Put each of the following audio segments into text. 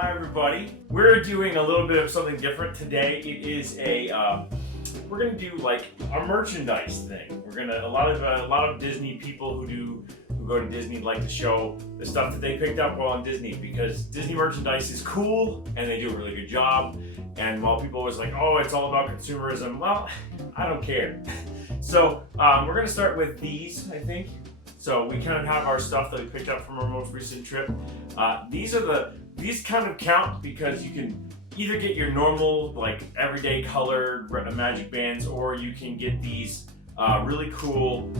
Hi everybody. We're doing a little bit of something different today. It is we're gonna do like a merchandise thing. We're gonna a lot of Disney people who go to Disney like to show the stuff that they picked up while on Disney because Disney merchandise is cool and they do a really good job. And while people always like, oh, it's all about consumerism, well, I don't care. So we're gonna start with these, I think. So we kind of have our stuff that we picked up from our most recent trip. These kind of count because you can either get your normal, like everyday colored magic bands, or you can get these really cool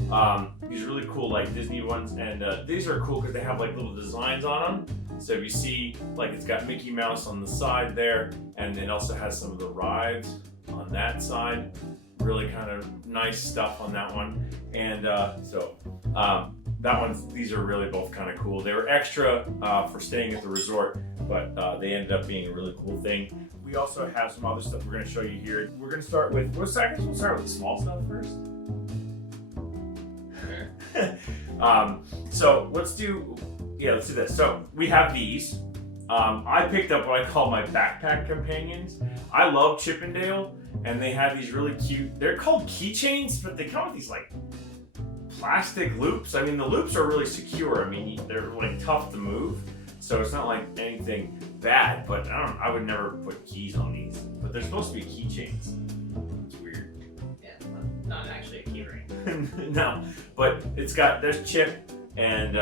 like Disney ones. And these are cool because they have like little designs on them. So if you see, like it's got Mickey Mouse on the side there, and it also has some of the rides on that side. Really kind of nice stuff on that one. And these are really both kind of cool. They were extra for staying at the resort, but they ended up being a really cool thing. We also have some other stuff we're going to show you here. We're going to start with, we'll start with the small stuff first. So let's do this. So we have these. I picked up what I call my backpack companions. I love Chippendale, and they have these really cute, they're called keychains, but they come with these like plastic loops. I mean, the loops are really secure. I mean, they're like tough to move, so it's not like anything bad, but I would never put keys on these, but they're supposed to be keychains. It's weird. Yeah, not actually a key ring. No, but there's Chip and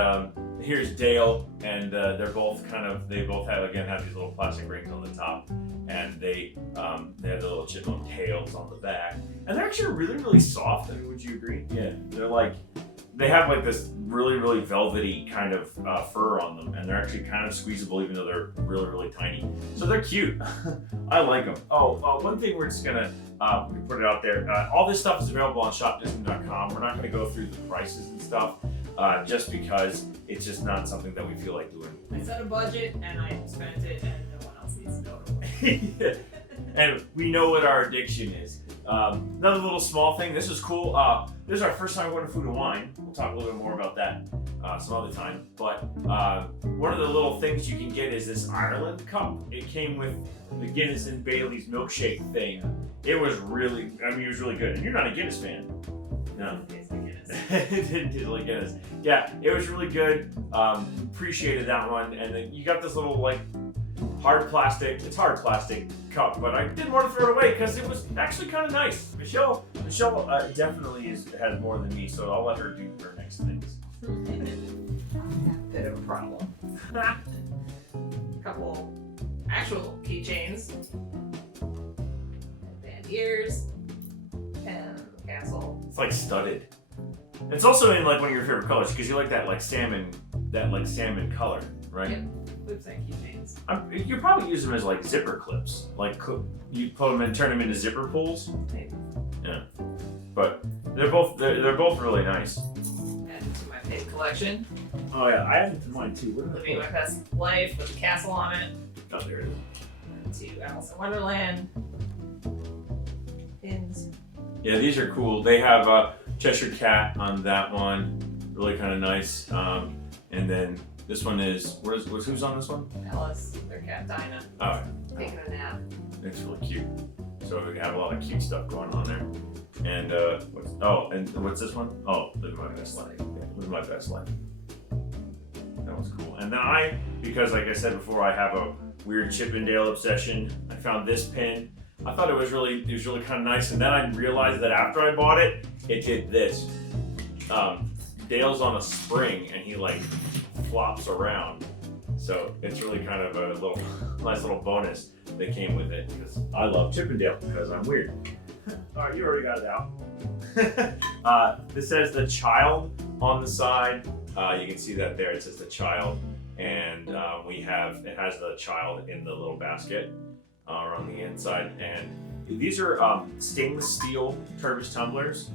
here's Dale, and they both have these little plastic rings on the top, and they have the little chipmunk tails on the back, and they're actually really, really soft. I mean, would you agree? Yeah, they have like this really, really velvety kind of fur on them, and they're actually kind of squeezable even though they're really, really tiny. So they're cute. I like them. One thing we're just gonna we put it out there. All this stuff is available on shopdisney.com. We're not gonna go through the prices and stuff just because it's just not something that we feel like doing. I set a budget and I spent it, and no one else needs to know it. Yeah. And we know what our addiction is. Another little small thing. This is cool. This is our first time going to Food and Wine. We'll talk a little bit more about that some other time. But one of the little things you can get is this Ireland cup. It came with the Guinness and Bailey's milkshake thing. It was really good. And you're not a Guinness fan. No. It didn't taste like Guinness. Yeah, it was really good. Appreciated that one. And then you got this little like hard plastic cup, but I didn't want to throw it away because it was actually kind of nice. Michelle definitely has more than me, so I'll let her do her next things. Bit of a problem. A couple actual keychains, band ears, and castle. It's like studded. It's also in like one of your favorite colors because you like that salmon color, right? Yep. Loops and keychains. You probably use them as like zipper clips. Like you put them and turn them into zipper pulls. Maybe. Yeah, but they're both really nice. Added to my fave collection. Oh yeah, I added to mine too. Living my best life with a castle on it. Oh, there it is. And to Alice in Wonderland. Pins. Yeah, these are cool. They have a Cheshire Cat on that one. Really kind of nice. And then this one is who's on this one? Alice, their cat Dinah. Oh, Taking a nap. it's really cute. So we have a lot of cute stuff going on there. And what's this one? Oh, Living My Best Life. Yeah, Living My Best Life. That one's cool. And then because like I said before, I have a weird Chippendale obsession. I found this pin. I thought it was really kind of nice, and then I realized that after I bought it, it did this. Dale's on a spring, and he like flops around. So it's really kind of a nice little bonus that came with it because I love Chippendale because I'm weird. All right, you already got it out. This says the child on the side. You can see that there. It says the child, and it has the child in the little basket on the inside. And these are stainless steel Turvish tumblers.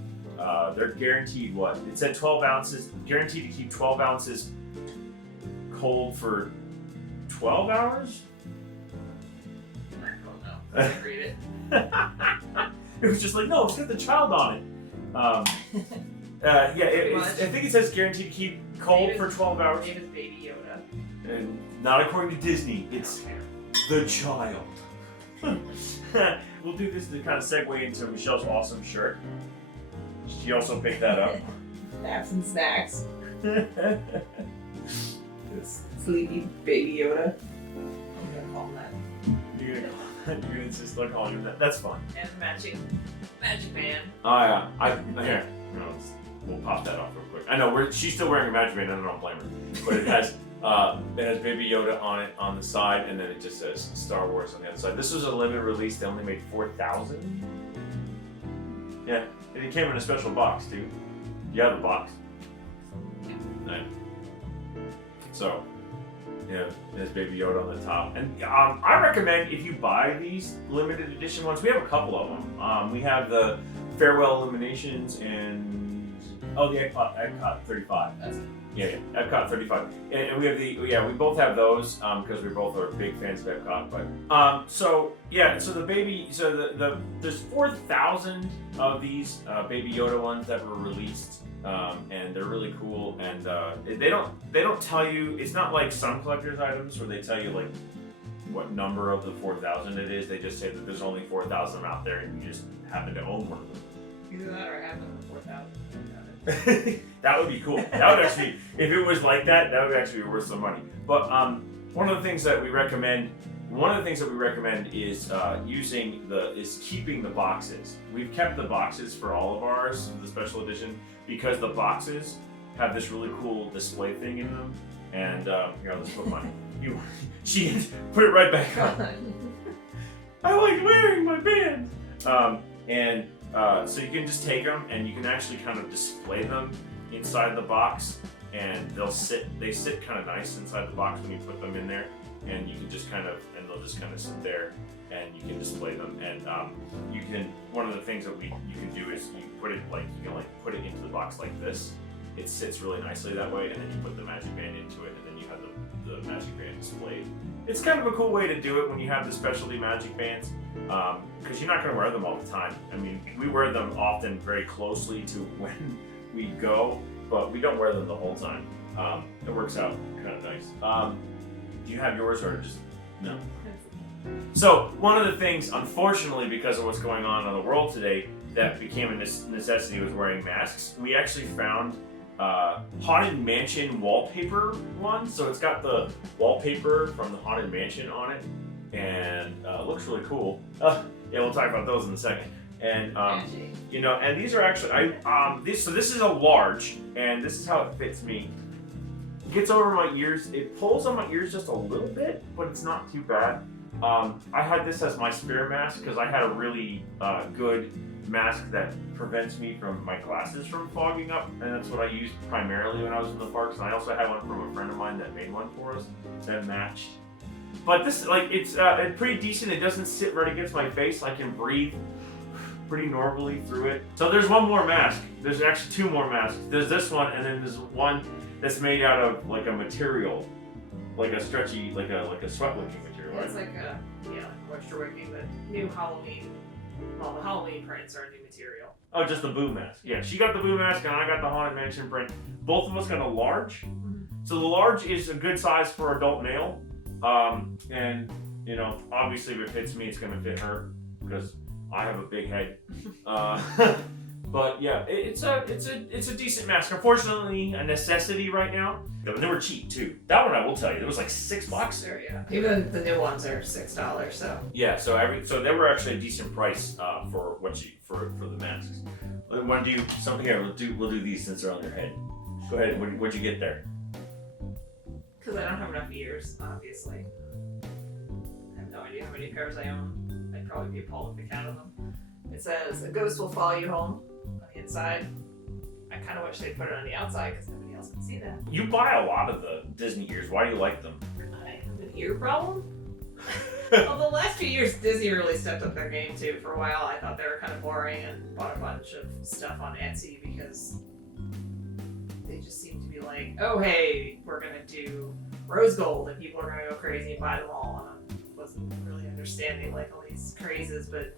They're guaranteed it said 12 ounces, guaranteed to keep 12 ounces cold for 12 hours? I don't know. I didn't read it. It was just like, no, it's got the child on it. I think it says guaranteed to keep cold for 12 hours. David's baby Yoda. And not according to Disney. the child. We'll do this to kind of segue into Michelle's awesome shirt. She also picked that up. Naps and snacks. This sleepy baby Yoda. I'm gonna call him that. You're gonna insist on calling him that. That's fine. And matching magic band. Oh yeah, here. No, we'll pop that off real quick. I know she's still wearing a magic band. I don't blame her, but it has Baby Yoda on it on the side, and then it just says Star Wars on the other side. This was a limited release. They only made 4,000. Yeah, and it came in a special box too. You have the box. Yeah. So, yeah, there's Baby Yoda on the top. And I recommend if you buy these limited edition ones, we have a couple of them. We have the Farewell Illuminations and the Epcot 35. That's it. Yeah, Epcot 35. And we have we both have those because we both are big fans of Epcot. But there's 4,000 of these Baby Yoda ones that were released. And they're really cool, and they don't tell you. It's not like some collector's items where they tell you like what number of the 4,000 it is. They just say that there's only 4,000 out there, and you just happen to own one of them. Either that or have them for 4,000. That would be cool. That would actually, if it was like that, that would actually be worth some money. But one of the things that we recommend is keeping the boxes. We've kept the boxes for all of ours, the special edition, because the boxes have this really cool display thing in them. And here, let's put mine. She put it right back on. I like wearing my band. So you can just take them and you can actually kind of display them inside the box, and they sit kind of nice inside the box when you put them in there, and you can just they'll just kind of sit there, and you can display them. And one of the things that you can do is you can put it into the box like this. It sits really nicely that way, and then you put the magic band into it, and then you have the magic band displayed. It's kind of a cool way to do it when you have the specialty magic bands, because you're not going to wear them all the time. I mean, we wear them often very closely to when we go, but we don't wear them the whole time. It works out kind of nice. Do you have yours or just no? So one of the things, unfortunately, because of what's going on in the world today, that became a necessity was wearing masks. We actually found Haunted Mansion wallpaper one. So it's got the wallpaper from the Haunted Mansion on it, and looks really cool. Yeah, we'll talk about those in a second. And and these are actually this is a large, and this is how it fits me. It gets over my ears. It pulls on my ears just a little bit, but it's not too bad. I had this as my spare mask because I had a really good mask that prevents me from my glasses from fogging up, and that's what I used primarily when I was in the parks. And I also had one from a friend of mine that made one for us that matched. But this, it's pretty decent. It doesn't sit right against my face. I can breathe pretty normally through it. So there's one more mask. There's actually two more masks. There's this one, and then there's one that's made out of like a material, like a stretchy, like a sweat-looking material. Right? It's like moisture wicking, but new Halloween. Well, the Halloween prints are new material. Oh, just the Boo mask. Yeah, she got the Boo mask, and I got the Haunted Mansion print. Both of us got a large. Mm-hmm. So the large is a good size for adult male. And obviously if it fits me, it's gonna fit her because I have a big head. But yeah, it's a decent mask. Unfortunately, a necessity right now. They were cheap too. That one I will tell you, it was like $6. There, yeah. Even the new ones are $6. So yeah, so they were actually a decent price for the masks. Want to do something here? We'll do these since they're on your head. Go ahead. What'd you get there? Because I don't have enough ears, obviously. I have no idea how many pairs I own. I'd probably be appalled if I counted them. It says, "A ghost will follow you home" on the inside. I kind of wish they'd put it on the outside because nobody else can see that. You buy a lot of the Disney ears. Why do you like them? I have an ear problem? Well, the last few years, Disney really stepped up their game too. For a while, I thought they were kind of boring and bought a bunch of stuff on Etsy because they just seem to be like, oh hey, we're gonna do rose gold and people are gonna go crazy and buy them all. And I wasn't really understanding like all these crazes, but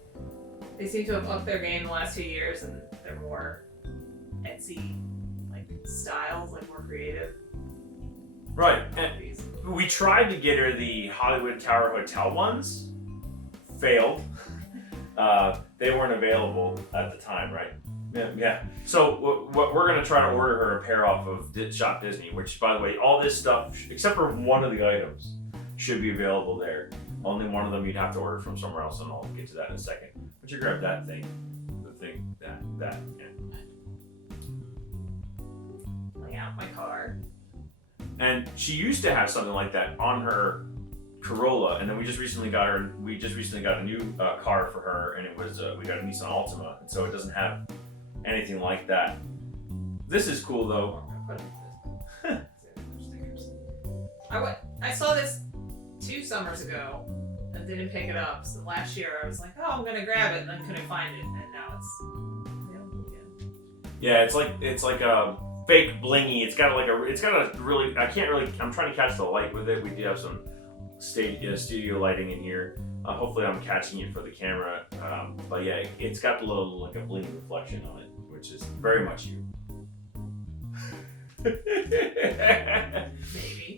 they seem to have upped their game the last few years and they're more Etsy like styles, like more creative. Right. we tried to get her the Hollywood Tower Hotel ones. Failed. They weren't available at the time, right? Yeah. So we're gonna try to order her a pair off of Shop Disney, which, by the way, all this stuff except for one of the items should be available there. Only one of them you'd have to order from somewhere else, and I'll get to that in a second. But you grab that thing, that. Yeah. Lay out my car. And she used to have something like that on her Corolla, and then we just recently got a new car for her, and it was we got a Nissan Altima, and so it doesn't have anything like that. This is cool though. I saw this 2 summers ago and didn't pick it up. So last year I was like, oh, I'm gonna grab it, and then couldn't find it, and now it's available again. Yeah, it's like a fake blingy. It's got a really, I'm trying to catch the light with it. We do have some studio lighting in here. Hopefully I'm catching it for the camera. But yeah, it's got a little, like a blingy reflection on it, which is very much you.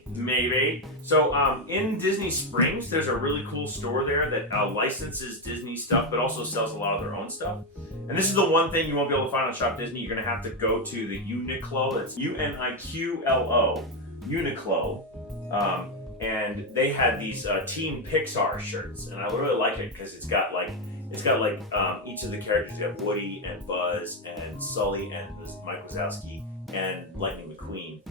Maybe. So in Disney Springs, there's a really cool store there that licenses Disney stuff, but also sells a lot of their own stuff. And this is the one thing you won't be able to find on Shop Disney. You're gonna have to go to the Uniqlo. That's Uniqlo. Uniqlo. And they had these Team Pixar shirts, and I really like it because it's got like each of the characters. You have Woody and Buzz and Sully and Mike Wazowski and Lightning McQueen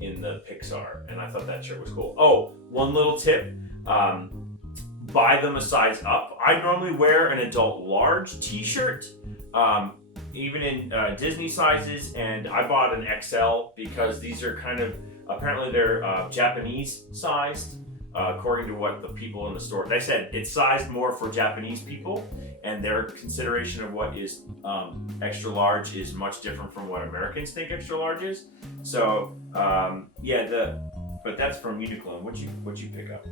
in the Pixar, and I thought that shirt was cool. Oh, one little tip: buy them a size up. I normally wear an adult large T-shirt, even in Disney sizes, and I bought an XL because these are kind of apparently they're Japanese sized. According to what the people in the store, they said it's sized more for Japanese people, and their consideration of what is extra large is much different from what Americans think extra large is. So but that's from Uniqlo. What'd you pick up?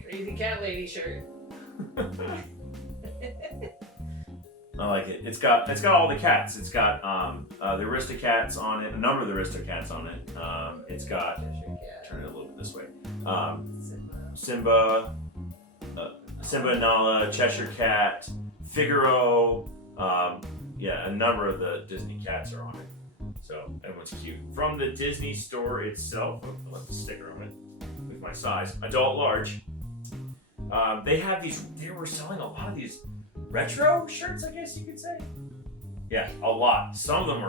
Crazy cat lady shirt. I like it. It's got all the cats. It's got the Aristocats on it, a number of the Aristocats on it. It's got turn it a little bit this way. Simba, Nala, Cheshire Cat, Figaro. A number of the Disney cats are on it. So everyone's cute. From the Disney store itself, I'll put the sticker on it with my size, adult large. They were selling a lot of these retro shirts, I guess you could say. Yeah, a lot. Some of them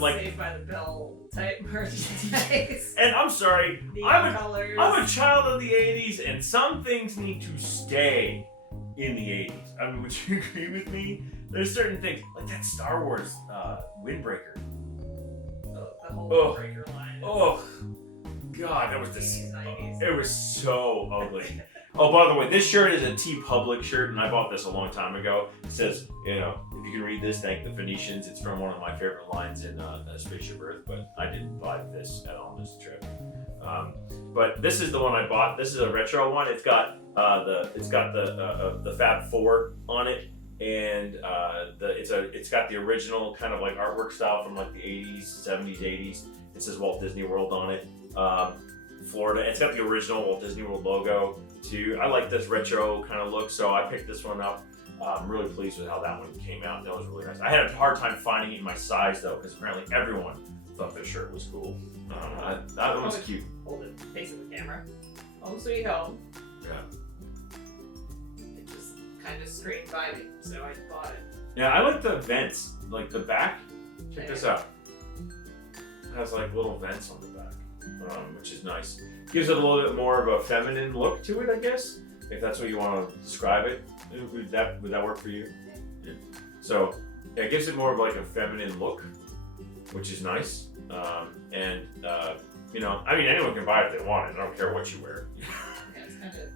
like Saved by the Bell type merchandise. And I'm sorry, I'm a child of the 80s, and some things need to stay in the 80s. I mean, would you agree with me? There's certain things, like that Star Wars windbreaker. The whole windbreaker line. Oh, God, that was it was so ugly. Oh, by the way, this shirt is a TeePublic shirt, and I bought this a long time ago. It says, if you can read this, thank the Phoenicians. It's from one of my favorite lines in Spaceship Earth, but I didn't buy this at all on this trip. But this is the one I bought. This is a retro one. It's got the Fab Four on it, and it's got the original kind of like artwork style from like the 80s, 70s, 80s. It says Walt Disney World on it. Florida. It's got the original Walt Disney World logo too. I like this retro kind of look, so I picked this one up. I'm really pleased with how that one came out. That was really nice. I had a hard time finding it in my size though, because apparently everyone thought this shirt was cool. That one was cute. Hold it, facing the camera. Home sweet home. Yeah. It just kind of screamed by me, so I bought it. Yeah, I like the vents, like the back. Check this out. It has like little vents on the back, which is nice. Gives it a little bit more of a feminine look to it, I guess, if that's what you want to describe it. Would that work for you? Yeah. So it gives it more of like a feminine look, which is nice. Anyone can buy it if they want it. I don't care what you wear. Yeah, it's kind of like a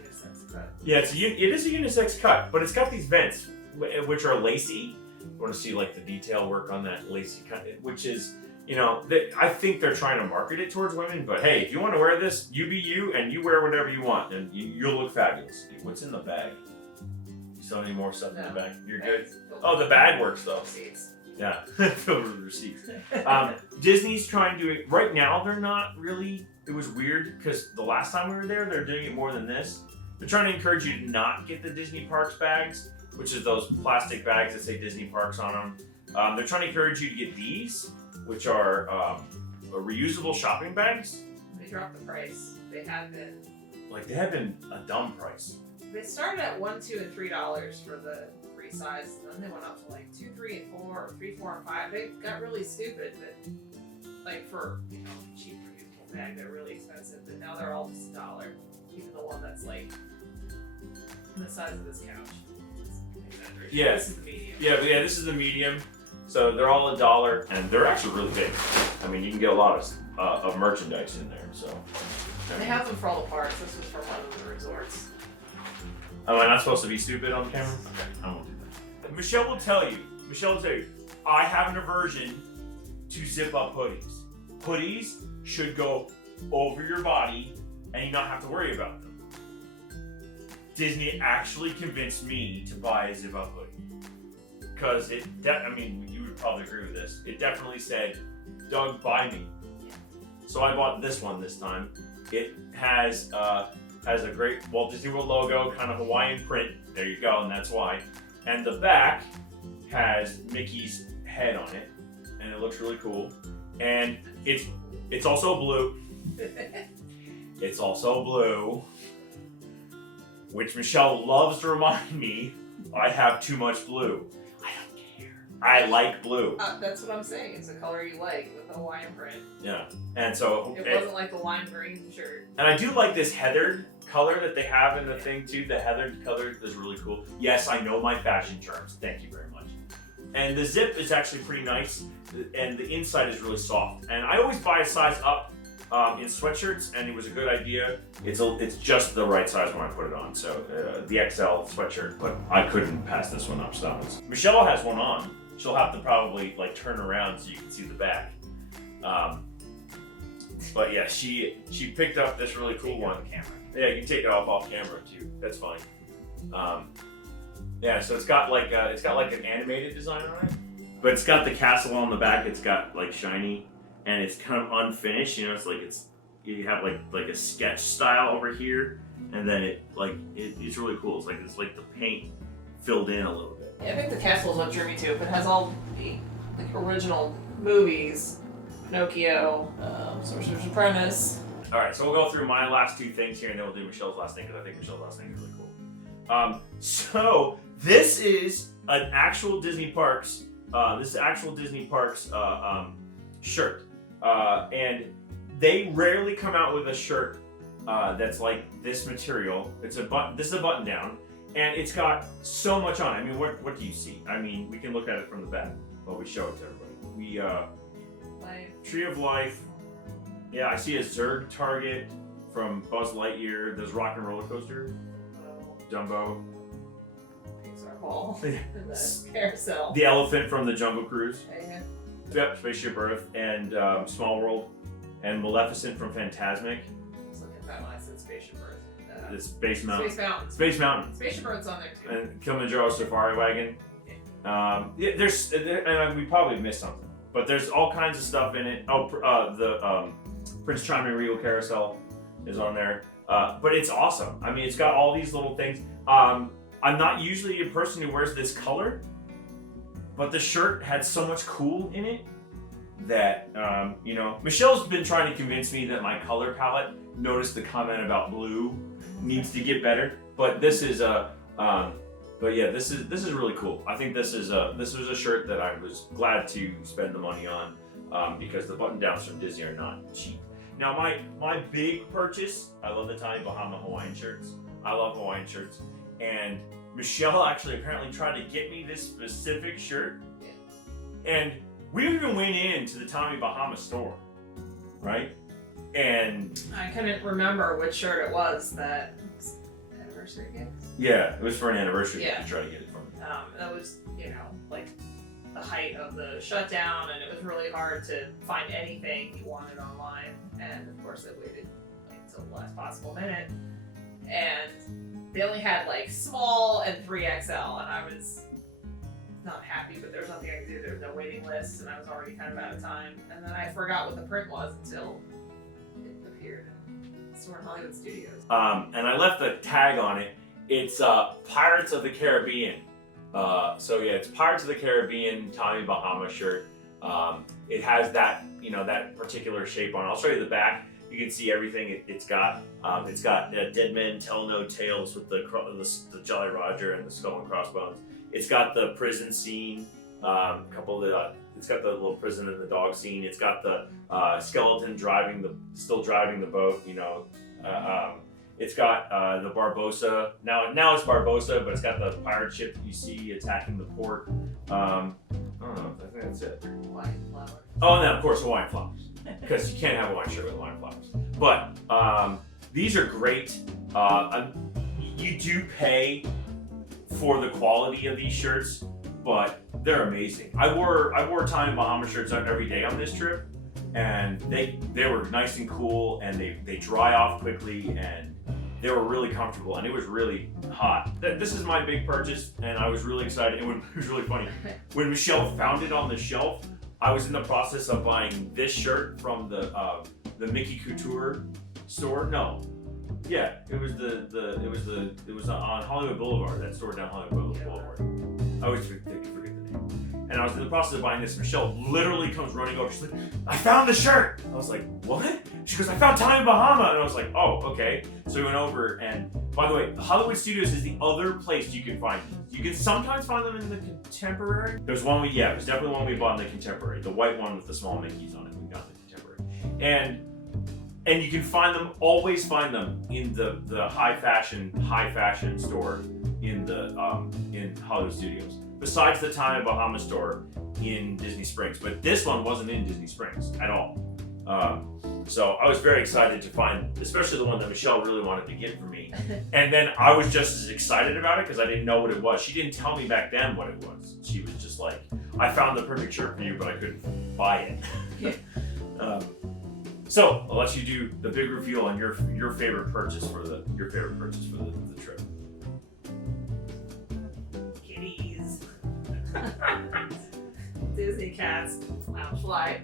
unisex cut. Yeah, it is a unisex cut, but it's got these vents, which are lacy. You want to see like the detail work on that lacy cut, which is, I think they're trying to market it towards women, but hey, if you want to wear this, you be you, and you wear whatever you want, and you'll look fabulous. What's in the bag? You still need more stuff in the bag? You're good? Oh, the bag works though. Yeah, filled with receipts. Disney's trying to do it right now. They're not really. It was weird because the last time we were there, they're doing it more than this. They're trying to encourage you to not get the Disney Parks bags, which is those plastic bags that say Disney Parks on them. They're trying to encourage you to get these, which are reusable shopping bags. They dropped the price. They have been. Like they have been a dumb price. They started at $1, $2, and $3 for the free size, and then they went up to like 2, 3, and 4, or 3, 4, and 5. They got really stupid, but like for cheap reusable bag, they're really expensive. But now they're all just $1. Even the one that's like the size of this couch. Yeah. This is the medium. Yeah, this is the medium. So they're all $1, and they're actually really big. I mean, you can get a lot of merchandise in there. So. They have them for all the parks. This was for one of the resorts. Am I not supposed to be stupid on camera? I won't do that. Michelle will tell you, I have an aversion to zip-up hoodies. Hoodies should go over your body and you not have to worry about them. Disney actually convinced me to buy a zip-up hoodie. Because you would probably agree with this. It definitely said, Doug, buy me. So I bought this one this time. It has a great Walt Disney World logo, kind of Hawaiian print. There you go, and that's why. And the back has Mickey's head on it, and it looks really cool. And it's also blue. It's also blue, which Michelle loves to remind me I have too much blue. I don't care. I like blue. That's what I'm saying. It's the color you like with the Hawaiian print. Yeah, and so it wasn't like the lime green shirt. And I do like this heathered color that they have in the thing too. The heathered color is really cool. Yes, I know my fashion terms. Thank you very much. And the zip is actually pretty nice, and the inside is really soft. And I always buy a size up in sweatshirts, and it was a good idea. It's just the right size when I put it on. So the XL sweatshirt, but I couldn't pass this one up. So Michelle has one on. She'll have to probably like turn around so you can see the back. But yeah, she picked up this really cool one. Yeah, you can take it off camera too. That's fine. Yeah, so it's got like an animated design on it, but it's got the castle on the back. It's got like shiny, and it's kind of unfinished. It's like you have like a sketch style over here, and then it's really cool. It's like the paint filled in a little bit. Yeah, I think the castle is what drew me to it, but it has all the original movies. Pinocchio, Sorcerer's Apprentice. All right, so we'll go through my last two things here, and then we'll do Michelle's last thing because I think Michelle's last thing is really cool. So this is an actual Disney Parks. Shirt, and they rarely come out with a shirt that's like this material. This is a button down, and it's got so much on it. I mean, what do you see? I mean, we can look at it from the back while we show it to everybody. Tree of Life. Yeah, I see a Zurg target from Buzz Lightyear. There's Rock and Roller Coaster. Dumbo. Pixar Ball. The carousel. The elephant from the Jungle Cruise. Yeah. Yep, Spaceship Earth and Small World, and Maleficent from Fantasmic. I was looking at that when I said Spaceship Earth. The Space Mountain. Space Mountain. Spaceship Earth's on there too. And Kilimanjaro Safari Wagon. And we probably missed something. But there's all kinds of stuff in it. The Prince Charming Regal Carousel is on there. But it's awesome. I mean, it's got all these little things. I'm not usually a person who wears this color, but the shirt had so much cool in it that, Michelle's been trying to convince me that my color palette, notice the comment about blue, needs to get better. But this is this is really cool. I think this was a shirt that I was glad to spend the money on because the button downs from Disney are not cheap. Now my big purchase, I love the Tommy Bahama Hawaiian shirts. I love Hawaiian shirts, and Michelle actually apparently tried to get me this specific shirt, and we even went into the Tommy Bahama store, right? And I couldn't remember which shirt it was that anniversary gift. Yeah, it was for an anniversary Yeah. to try to get it from me. That was, like the height of the shutdown, and it was really hard to find anything you wanted online. And of course, I waited until the last possible minute, and they only had like small and 3XL, and I was not happy, but there was nothing I could do. There was no waiting list, and I was already kind of out of time. And then I forgot what the print was until it appeared in Store in Hollywood Studios. And I left a tag on it. It's Pirates of the Caribbean. So yeah, it's Pirates of the Caribbean Tommy Bahama shirt. It has that, you know, that particular shape on it. I'll show you the back. You can see everything it's got. It's got Dead Men Tell No Tales with the Jolly Roger and the skull and crossbones. It's got the prison scene. It's got the little prison and the dog scene. It's got the skeleton still driving the boat. You know. It's got the Barbossa. Now it's Barbossa, but it's got the pirate ship you see attacking the port. I don't know. I think that's it. Hawaiian flowers. Oh, and then of course Hawaiian flowers, because you can't have a Hawaiian shirt with Hawaiian flowers. But these are great. You do pay for the quality of these shirts, but they're amazing. I wore Tommy Bahama shirts every day on this trip, and they were nice and cool, and they dry off quickly, and they were really comfortable, and it was really hot. This is my big purchase, and I was really excited. It was really funny. When Michelle found it on the shelf, I was in the process of buying this shirt from the Mickey Couture store. No, yeah, it was on Hollywood Boulevard. That store down Hollywood Boulevard. I always forget the name. And I was in the process of buying this. Michelle literally comes running over. She's like, "I found the shirt." I was like, "What?" She goes, "I found Tommy Bahama." And I was like, "Oh, okay." So we went over, and by the way, Hollywood Studios is the other place you can find these. You can sometimes find them in the Contemporary. There's one it was definitely one we bought in the Contemporary. The white one with the small Mickeys on it, we got in the Contemporary. And you can always find them in the high fashion store in Hollywood Studios. Besides the Tommy Bahama store in Disney Springs, but this one wasn't in Disney Springs at all. So I was very excited to find, especially the one that Michelle really wanted to get for me. And then I was just as excited about it because I didn't know what it was. She didn't tell me back then what it was. She was just like, "I found the perfect shirt for you, but I couldn't buy it." So I'll let you do the big reveal on your favorite purchase for the trip. Kitties. Disney cats. Loungefly.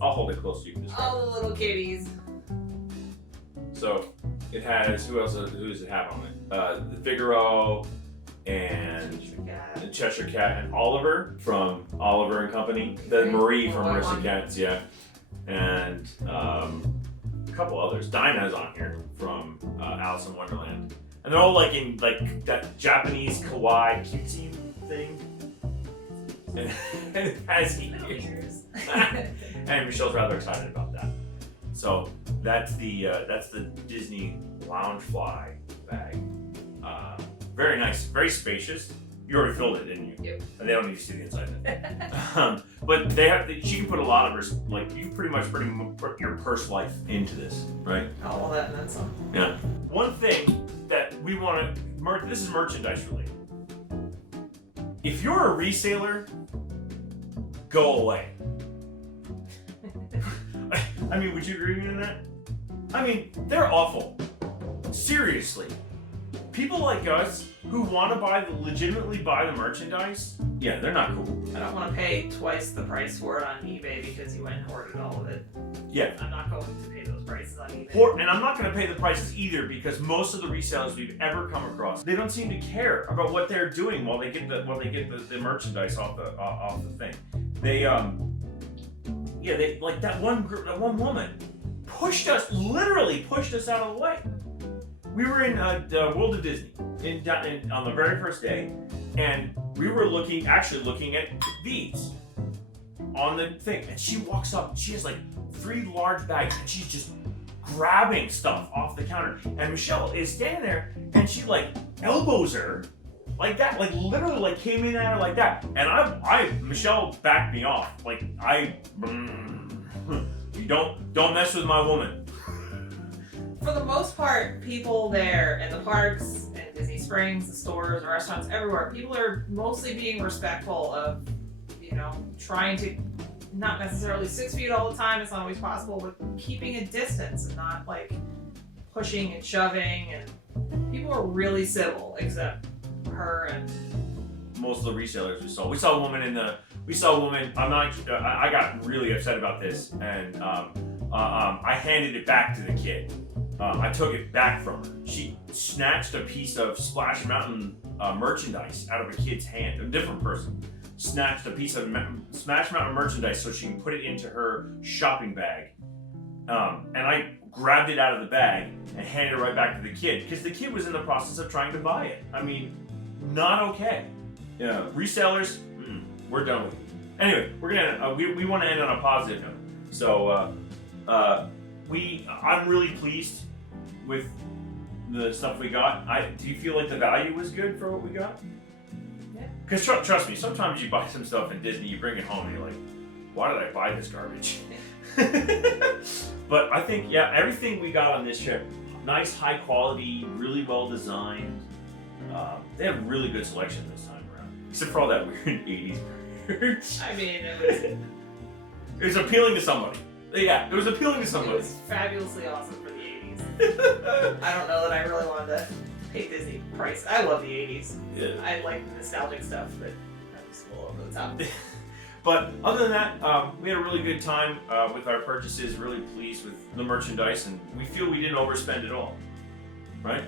I'll hold it close so you can describe. All the little kitties. So it has who does it have on it? The Figaro and the Cheshire Cat and Oliver from Oliver and Company. Then Marie from Mercy Cats, yeah. And a couple others. Dinah's on here from Alice in Wonderland. And they're all like in like that Japanese kawaii cutesy thing. And it has ears. And Michelle's rather excited about that. So that's the Disney Loungefly bag. Very nice, very spacious. You already filled it, didn't you? Yep. And they don't need to see the inside of it. But she can put a lot of her, like, you pretty much put your purse life into this, right? Oh, all that and then some. Yeah. One thing that we want to, this is merchandise related. If you're a reseller, go away. I mean, would you agree with me on that? I mean, they're awful. Seriously. People like us who want to legitimately buy the merchandise, yeah, they're not cool. I don't want to pay twice the price for it on eBay because you went and hoarded all of it. Yeah. I'm not going to pay those prices on eBay. And I'm not going to pay the prices either because most of the resellers we've ever come across, they don't seem to care about what they're doing while they get the merchandise off the thing. They like that one woman literally pushed us out of the way. We were in the World of Disney on the very first day, and we were looking at these on the thing, and she walks up. She has like 3 large bags, and she's just grabbing stuff off the counter. And Michelle is standing there, and she like elbows her like that, like literally like came in at her like that. And Michelle backed me off. Like you don't mess with my woman. For the most part, people there in the parks, in Disney Springs, the stores, the restaurants, everywhere, people are mostly being respectful of, trying to not necessarily 6 feet all the time. It's not always possible, but keeping a distance and not like pushing and shoving. And people are really civil, except her and most of the resellers we saw. We saw a woman I'm not, I got really upset about this, and I handed it back to the kid. I took it back from her. She snatched a piece of Splash Mountain merchandise out of a kid's hand, a different person. Snatched a piece of Smash Mountain merchandise so she can put it into her shopping bag. And I grabbed it out of the bag and handed it right back to the kid because the kid was in the process of trying to buy it. I mean, not okay. Yeah, resellers, we're done with it. Anyway, we're gonna we want to end on a positive note. So I'm really pleased with the stuff we got. Do you feel like the value was good for what we got? Yeah. Because trust me, sometimes you buy some stuff in Disney, you bring it home, and you're like, why did I buy this garbage? But I think, yeah, everything we got on this trip, nice, high quality, really well designed. They have really good selection this time around, except for all that weird 80s merch. I mean, it was appealing to somebody. Yeah, it was appealing to somebody. It was fabulously awesome for the 80s. I don't know that I really wanted to pay Disney price. I love the 80s. Yeah. I like the nostalgic stuff, but that was a little over the top. But other than that, we had a really good time with our purchases, really pleased with the merchandise, and we feel we didn't overspend at all. Right?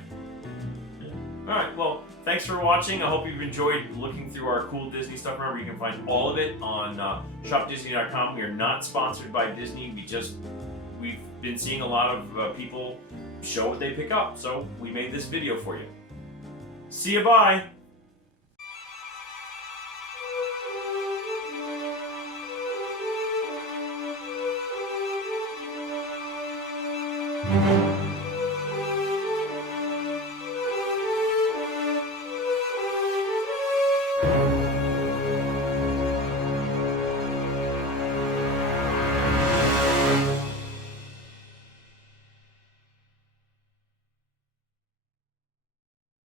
Yeah. Alright, well, thanks for watching. I hope you've enjoyed looking through our cool Disney stuff. Remember, you can find all of it on shopdisney.com. We are not sponsored by Disney. We've been seeing a lot of people show what they pick up, so we made this video for you. See you, bye! Thank you.